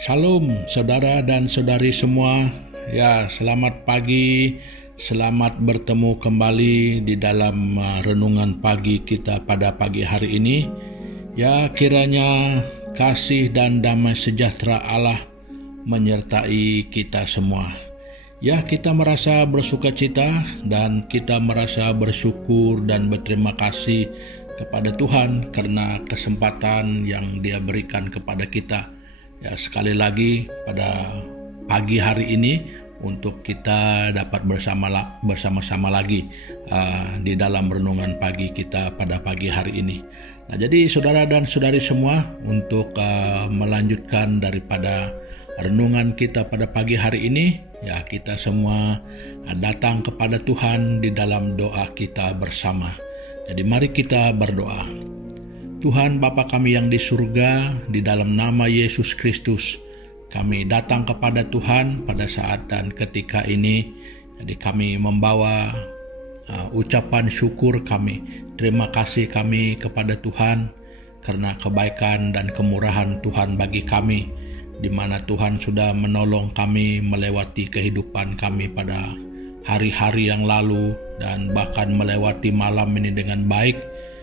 Shalom saudara dan saudari semua. Ya, selamat pagi. Selamat bertemu kembali di dalam renungan pagi kita pada pagi hari ini. Ya, kiranya kasih dan damai sejahtera Allah menyertai kita semua. Ya, kita merasa bersukacita dan kita merasa bersyukur dan berterima kasih kepada Tuhan karena kesempatan yang Dia berikan kepada kita. Ya, sekali lagi pada pagi hari ini untuk kita dapat bersama-sama lagi di dalam renungan pagi kita pada pagi hari ini. Nah, jadi saudara dan saudari semua, untuk melanjutkan daripada renungan kita pada pagi hari ini, ya kita semua datang kepada Tuhan di dalam doa kita bersama. Jadi mari kita berdoa. Tuhan Bapa kami yang di surga, di dalam nama Yesus Kristus, kami datang kepada Tuhan pada saat dan ketika ini. Jadi kami membawa ucapan syukur kami, terima kasih kami kepada Tuhan karena kebaikan dan kemurahan Tuhan bagi kami, di mana Tuhan sudah menolong kami melewati kehidupan kami pada hari-hari yang lalu dan bahkan melewati malam ini dengan baik.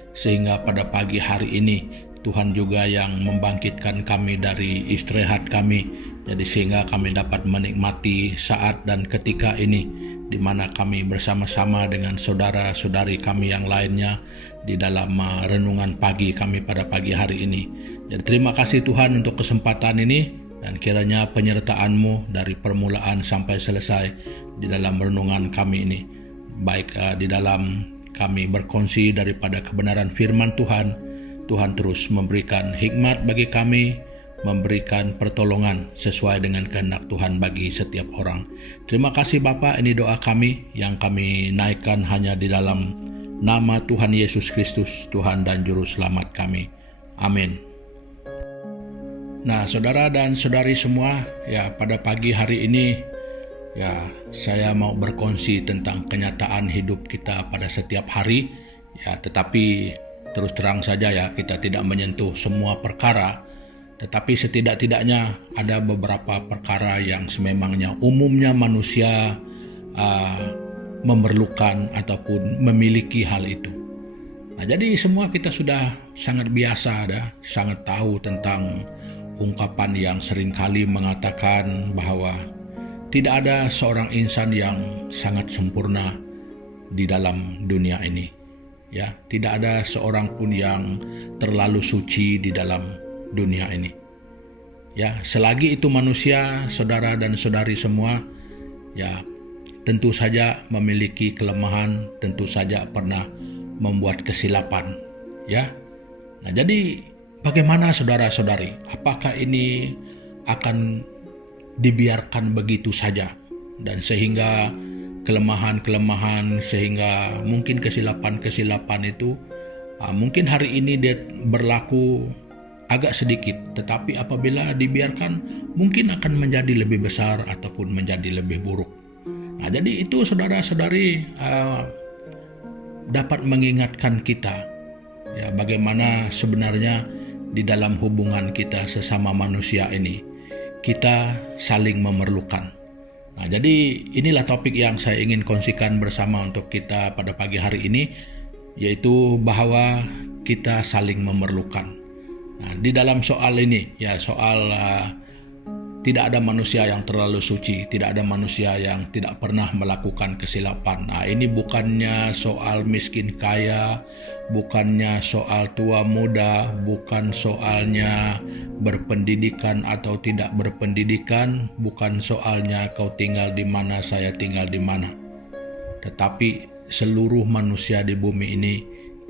Sehingga pada pagi hari ini Tuhan juga yang membangkitkan kami dari istirahat kami. Jadi sehingga kami dapat menikmati saat dan ketika ini, di mana kami bersama-sama dengan saudara-saudari kami yang lainnya di dalam renungan pagi kami pada pagi hari ini. Jadi terima kasih Tuhan untuk kesempatan ini, dan kiranya penyertaan-Mu dari permulaan sampai selesai di dalam renungan kami ini. Baik di dalam kami berkongsi daripada kebenaran firman Tuhan, Tuhan terus memberikan hikmat bagi kami, memberikan pertolongan sesuai dengan kehendak Tuhan bagi setiap orang. Terima kasih Bapa, ini doa kami yang kami naikkan hanya di dalam nama Tuhan Yesus Kristus, Tuhan dan Juru Selamat kami. Amin. Nah, saudara dan saudari semua, ya pada pagi hari ini, ya, saya mau berkongsi tentang kenyataan hidup kita pada setiap hari. Ya, tetapi terus terang saja ya, kita tidak menyentuh semua perkara. Tetapi setidak-tidaknya ada beberapa perkara yang sememangnya umumnya manusia memerlukan ataupun memiliki hal itu. Nah, jadi semua kita sudah sangat biasa sangat tahu tentang ungkapan yang seringkali mengatakan bahwa tidak ada seorang insan yang sangat sempurna di dalam dunia ini. Ya, tidak ada seorang pun yang terlalu suci di dalam dunia ini. Ya, selagi itu manusia, saudara dan saudari semua, ya tentu saja memiliki kelemahan, tentu saja pernah membuat kesilapan. Ya. Nah, jadi bagaimana saudara-saudari? Apakah ini akan dibiarkan begitu saja, dan sehingga kelemahan-kelemahan, sehingga mungkin kesilapan-kesilapan itu mungkin hari ini dia berlaku agak sedikit, tetapi apabila dibiarkan mungkin akan menjadi lebih besar ataupun menjadi lebih buruk. Nah, jadi itu saudara-saudari dapat mengingatkan kita ya, bagaimana sebenarnya di dalam hubungan kita sesama manusia ini kita saling memerlukan. Nah, jadi inilah topik yang saya ingin kongsikan bersama untuk kita pada pagi hari ini, yaitu bahwa kita saling memerlukan. Nah, di dalam soal ini, ya soal tidak ada manusia yang terlalu suci, tidak ada manusia yang tidak pernah melakukan kesilapan. Nah, ini bukannya soal miskin kaya, bukannya soal tua muda, bukan soalnya berpendidikan atau tidak berpendidikan, bukan soalnya kau tinggal di mana, saya tinggal di mana. Tetapi seluruh manusia di bumi ini,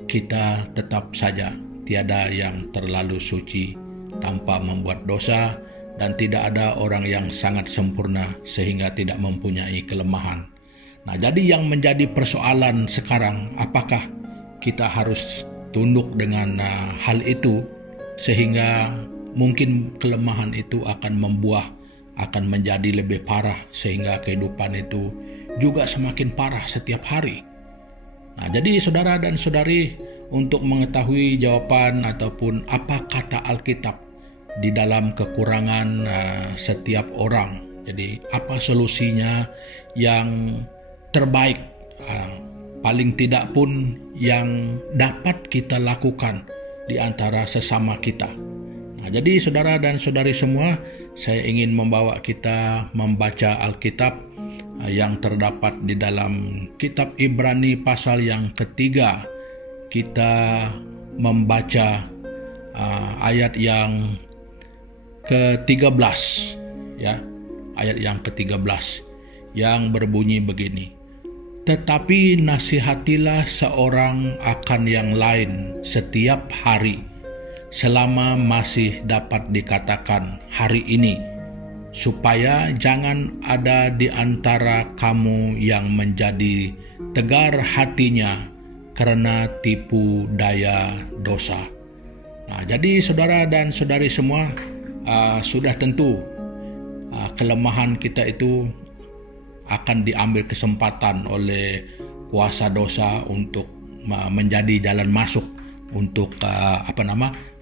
kita tetap saja tiada yang terlalu suci tanpa membuat dosa, dan tidak ada orang yang sangat sempurna sehingga tidak mempunyai kelemahan. Nah, jadi yang menjadi persoalan sekarang, apakah kita harus tunduk dengan hal itu sehingga mungkin kelemahan itu akan akan menjadi lebih parah, sehingga kehidupan itu juga semakin parah setiap hari. Nah, jadi saudara dan saudari, untuk mengetahui jawaban ataupun apa kata Alkitab di dalam kekurangan setiap orang. Jadi apa solusinya yang terbaik, paling tidak pun yang dapat kita lakukan di antara sesama kita. Nah, jadi saudara dan saudari semua, saya ingin membawa kita membaca Alkitab yang terdapat di dalam kitab Ibrani pasal yang ketiga. Kita membaca ayat yang ke-13, ya, ayat yang ke-13 yang berbunyi begini. Tetapi nasihatilah seorang akan yang lain setiap hari, selama masih dapat dikatakan hari ini, supaya jangan ada di antara kamu yang menjadi tegar hatinya karena tipu daya dosa. Nah, jadi saudara dan saudari semua, sudah tentu kelemahan kita itu akan diambil kesempatan oleh kuasa dosa untuk menjadi jalan masuk untuk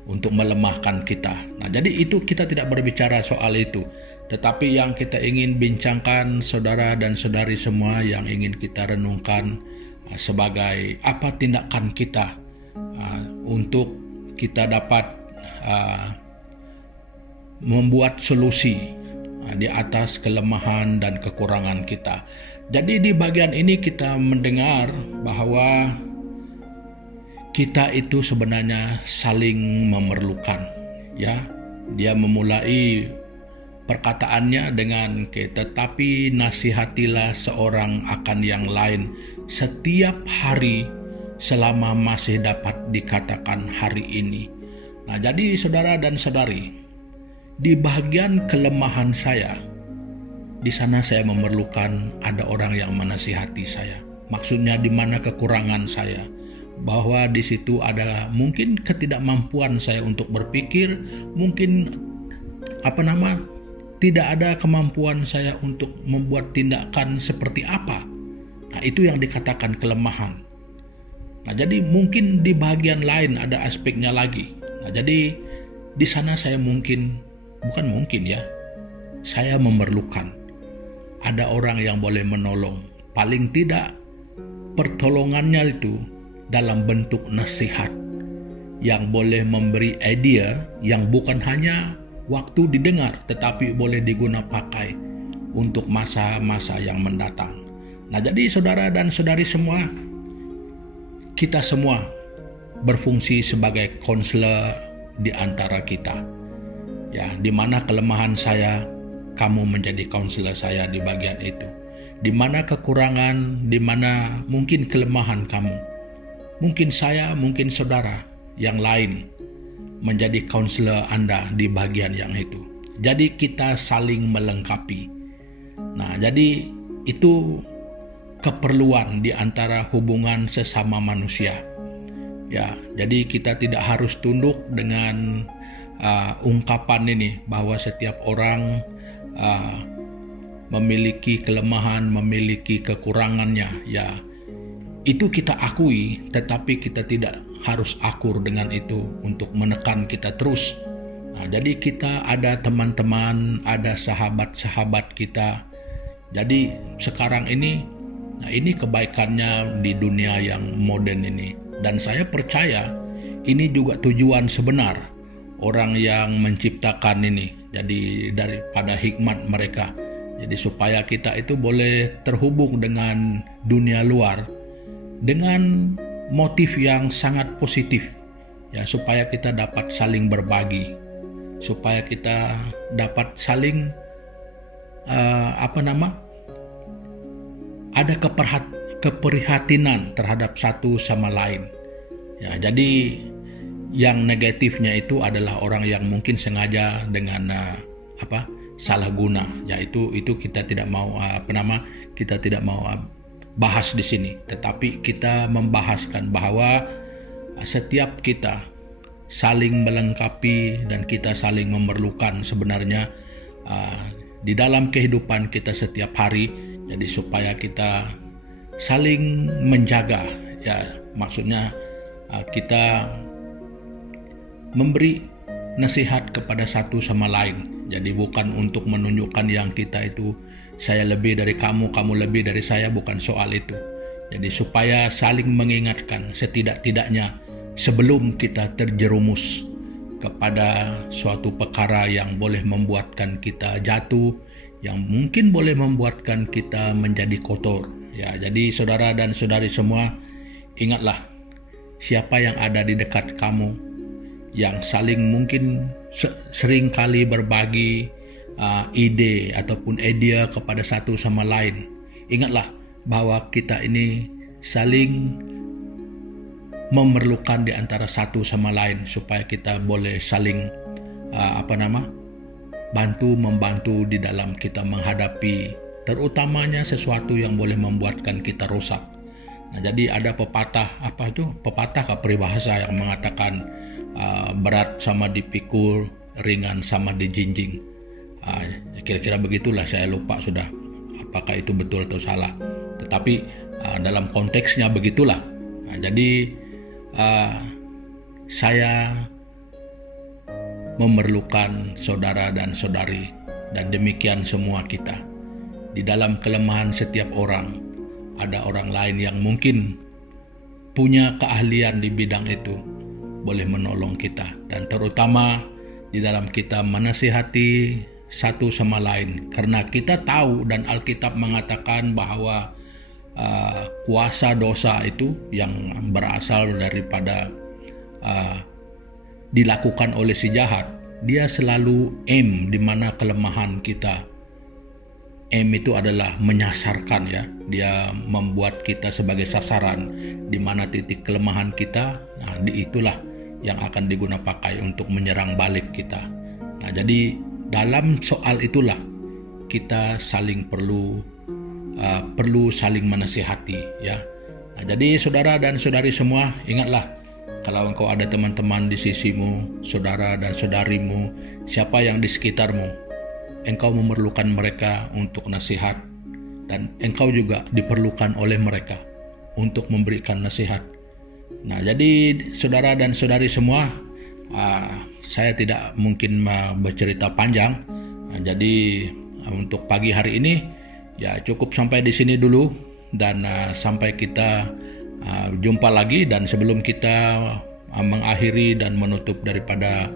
untuk melemahkan kita. Nah, jadi itu kita tidak berbicara soal itu. Tetapi yang kita ingin bincangkan, saudara dan saudari semua, yang ingin kita renungkan sebagai apa tindakan kita untuk kita dapat membuat solusi di atas kelemahan dan kekurangan kita. Jadi di bagian ini kita mendengar bahwa kita itu sebenarnya saling memerlukan, ya. Dia memulai perkataannya dengan tetapi nasihatilah seorang akan yang lain setiap hari selama masih dapat dikatakan hari ini. Nah, jadi saudara dan saudari, di bagian kelemahan saya, di sana saya memerlukan ada orang yang menasihati saya. Maksudnya di mana kekurangan saya, bahwa di situ ada mungkin ketidakmampuan saya untuk berpikir, mungkin tidak ada kemampuan saya untuk membuat tindakan seperti apa. Nah, itu yang dikatakan kelemahan. Nah, jadi mungkin di bagian lain ada aspeknya lagi. Nah, jadi di sana saya saya memerlukan ada orang yang boleh menolong. Paling tidak pertolongannya itu dalam bentuk nasihat yang boleh memberi idea yang bukan hanya waktu didengar, tetapi boleh diguna pakai untuk masa-masa yang mendatang. Nah, jadi saudara dan saudari semua, kita semua berfungsi sebagai konselor di antara kita. Ya, di mana kelemahan saya, kamu menjadi konselor saya di bagian itu. Di mana kekurangan, di mana mungkin kelemahan kamu, mungkin saya, mungkin saudara yang lain menjadi konselor Anda di bagian yang itu. Jadi kita saling melengkapi. Nah, jadi itu keperluan di antara hubungan sesama manusia. Ya, jadi kita tidak harus tunduk dengan ungkapan ini bahwa setiap orang memiliki kelemahan, memiliki kekurangannya. Ya, itu kita akui, tetapi kita tidak harus akur dengan itu untuk menekan kita terus. Nah, jadi kita ada teman-teman, ada sahabat-sahabat kita. Jadi sekarang ini, nah ini kebaikannya di dunia yang modern ini. Dan saya percaya ini juga tujuan sebenar orang yang menciptakan ini. Jadi daripada hikmat mereka. Jadi supaya kita itu boleh terhubung dengan dunia luar dengan motif yang sangat positif, ya, supaya kita dapat saling berbagi, supaya kita dapat saling ada keprihatinan terhadap satu sama lain. Ya, jadi yang negatifnya itu adalah orang yang mungkin sengaja dengan salah guna. Ya, itu kita tidak mau kita tidak mau bahas di sini, tetapi kita membahaskan bahwa setiap kita saling melengkapi dan kita saling memerlukan sebenarnya di dalam kehidupan kita setiap hari. Jadi supaya kita saling menjaga, ya, maksudnya kita memberi nasihat kepada satu sama lain. Jadi bukan untuk menunjukkan yang kita itu saya lebih dari kamu, kamu lebih dari saya, bukan soal itu. Jadi supaya saling mengingatkan setidak-tidaknya sebelum kita terjerumus kepada suatu perkara yang boleh membuatkan kita jatuh, yang mungkin boleh membuatkan kita menjadi kotor. Ya, jadi saudara dan saudari semua, ingatlah siapa yang ada di dekat kamu, yang saling mungkin sering kali berbagi ide ataupun idea kepada satu sama lain. Ingatlah bahwa kita ini saling memerlukan di antara satu sama lain supaya kita boleh saling membantu di dalam kita menghadapi terutamanya sesuatu yang boleh membuatkan kita rusak. Nah, jadi ada pepatah peribahasa yang mengatakan berat sama dipikul, ringan sama dijinjing. Kira-kira begitulah, saya lupa sudah apakah itu betul atau salah. Tetapi dalam konteksnya begitulah. Nah, jadi saya memerlukan saudara dan saudari, dan demikian semua kita. Di dalam kelemahan setiap orang, ada orang lain yang mungkin punya keahlian di bidang itu, boleh menolong kita. Dan terutama di dalam kita menasihati satu sama lain, karena kita tahu dan Alkitab mengatakan bahwa kuasa dosa itu yang berasal daripada dilakukan oleh si jahat, dia selalu aim di mana kelemahan kita. Aim itu adalah menyasarkan, ya. Dia membuat kita sebagai sasaran di mana titik kelemahan kita. Nah, itulah yang akan digunakan pakai untuk menyerang balik kita. Nah, jadi dalam soal itulah kita saling perlu saling menasihati, ya. Nah, jadi saudara dan saudari semua, ingatlah kalau engkau ada teman-teman di sisimu, saudara dan saudarimu, siapa yang di sekitarmu, engkau memerlukan mereka untuk nasihat, dan engkau juga diperlukan oleh mereka untuk memberikan nasihat. Nah, jadi saudara dan saudari semua, saya tidak mungkin bercerita panjang. Nah, jadi untuk pagi hari ini ya cukup sampai di sini dulu, dan sampai kita jumpa lagi. Dan sebelum kita mengakhiri dan menutup daripada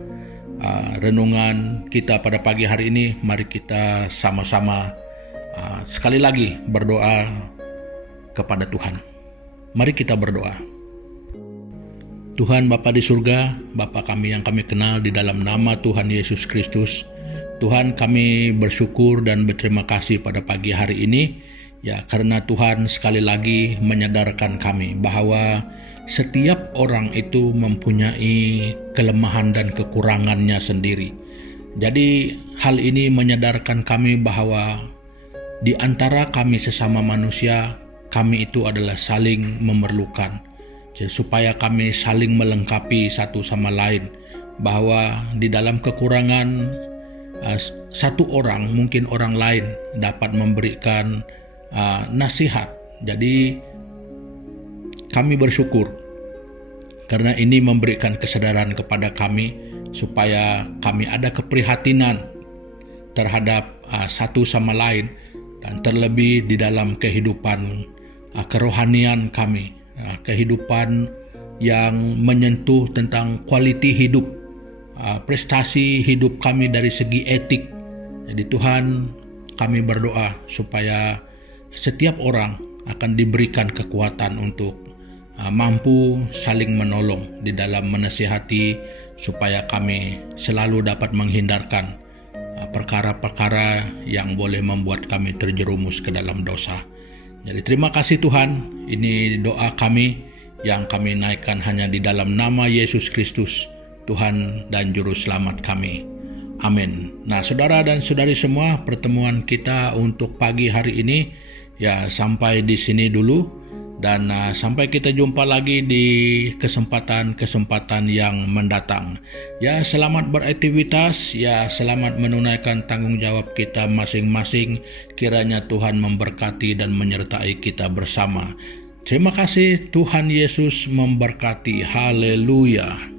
renungan kita pada pagi hari ini, mari kita sama-sama sekali lagi berdoa kepada Tuhan. Mari kita berdoa. Tuhan Bapa di surga, Bapa kami yang kami kenal di dalam nama Tuhan Yesus Kristus, Tuhan, kami bersyukur dan berterima kasih pada pagi hari ini, ya, karena Tuhan sekali lagi menyadarkan kami bahwa setiap orang itu mempunyai kelemahan dan kekurangannya sendiri. Jadi hal ini menyadarkan kami bahwa di antara kami sesama manusia, kami itu adalah saling memerlukan. Jadi, supaya kami saling melengkapi satu sama lain, bahwa di dalam kekurangan satu orang, mungkin orang lain dapat memberikan nasihat. Jadi kami bersyukur karena ini memberikan kesadaran kepada kami supaya kami ada keprihatinan terhadap satu sama lain, dan terlebih di dalam kehidupan kerohanian kami, kehidupan yang menyentuh tentang kualiti hidup, prestasi hidup kami dari segi etik. Jadi Tuhan, kami berdoa supaya setiap orang akan diberikan kekuatan untuk mampu saling menolong di dalam menasihati, supaya kami selalu dapat menghindarkan perkara-perkara yang boleh membuat kami terjerumus ke dalam dosa. Jadi terima kasih Tuhan, ini doa kami yang kami naikkan hanya di dalam nama Yesus Kristus, Tuhan dan Juru Selamat kami. Amin. Nah, saudara dan saudari semua, pertemuan kita untuk pagi hari ini ya sampai di sini dulu. Dan sampai kita jumpa lagi di kesempatan-kesempatan yang mendatang. Ya, selamat beraktivitas, ya selamat menunaikan tanggung jawab kita masing-masing. Kiranya Tuhan memberkati dan menyertai kita bersama. Terima kasih, Tuhan Yesus memberkati. Haleluya.